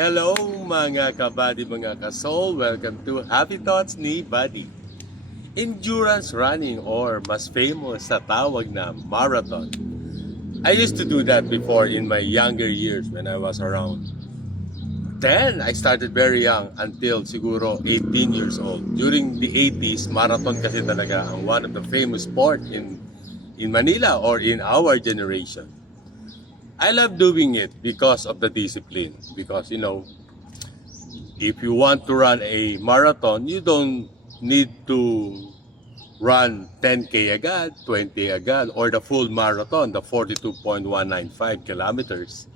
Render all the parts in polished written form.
Hello mga kabady, mga ka-soul. Welcome to Happy Thoughts ni Buddy. Endurance running or mas famous sa tawag na marathon. I used to do that before in my younger years when I was around 10. I started very young until siguro 18 years old. During the 80s, marathon kasi talaga ang one of the famous sport in Manila or in our generation. I love doing it because of the discipline. Because, if you want to run a marathon, you don't need to run 10K agad, 20 agad, or the full marathon, the 42.195 kilometers.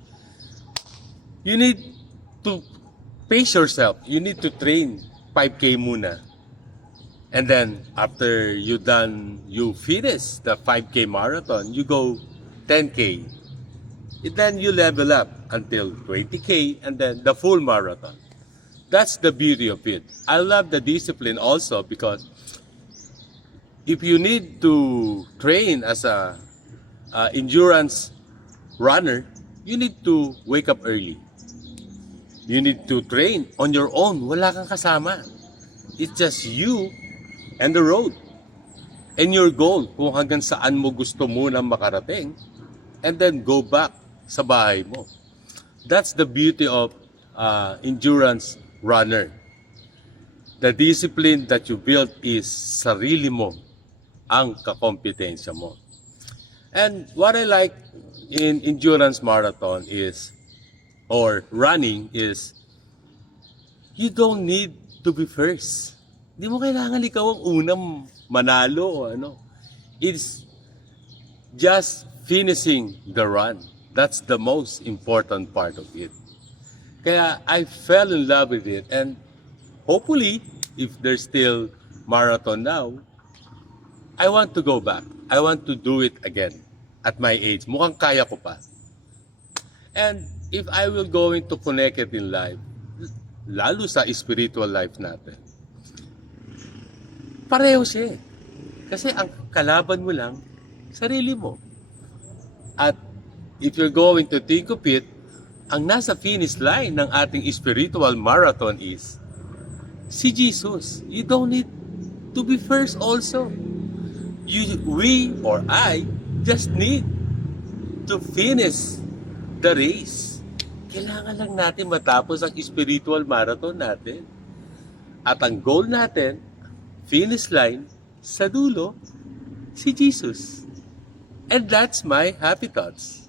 You need to pace yourself. You need to train 5K muna. And then, after you finish the 5K marathon, you go 10K. Then you level up until 20K and then the full marathon. That's the beauty of it. I love the discipline also because if you need to train as a endurance runner, you need to wake up early. You need to train on your own. Wala kang kasama. It's just you and the road. And your goal kung hanggang saan mo gusto muna makarating and then go back sa bahay mo. That's the beauty of endurance runner. The discipline that you build is sarili mo ang kakompetensya mo. And what I like in endurance marathon is, or running is, you don't need to be first. Di mo kailangan ikaw ang unang manalo o ano. It's just finishing the run. That's the most important part of it. Kaya I fell in love with it, and hopefully, if there's still marathon now, I want to go back. I want to do it again at my age. Mukhang kaya ko pa. And if I will going to connect it in life, lalo sa spiritual life natin, pareho siya. Kasi ang kalaban mo lang, sarili mo. At if you're going to think of it, ang nasa finish line ng ating spiritual marathon is si Jesus. You don't need to be first also. We or I just need to finish the race. Kailangan lang natin matapos ang spiritual marathon natin. At ang goal natin, finish line, sa dulo, si Jesus. And that's my happy thoughts.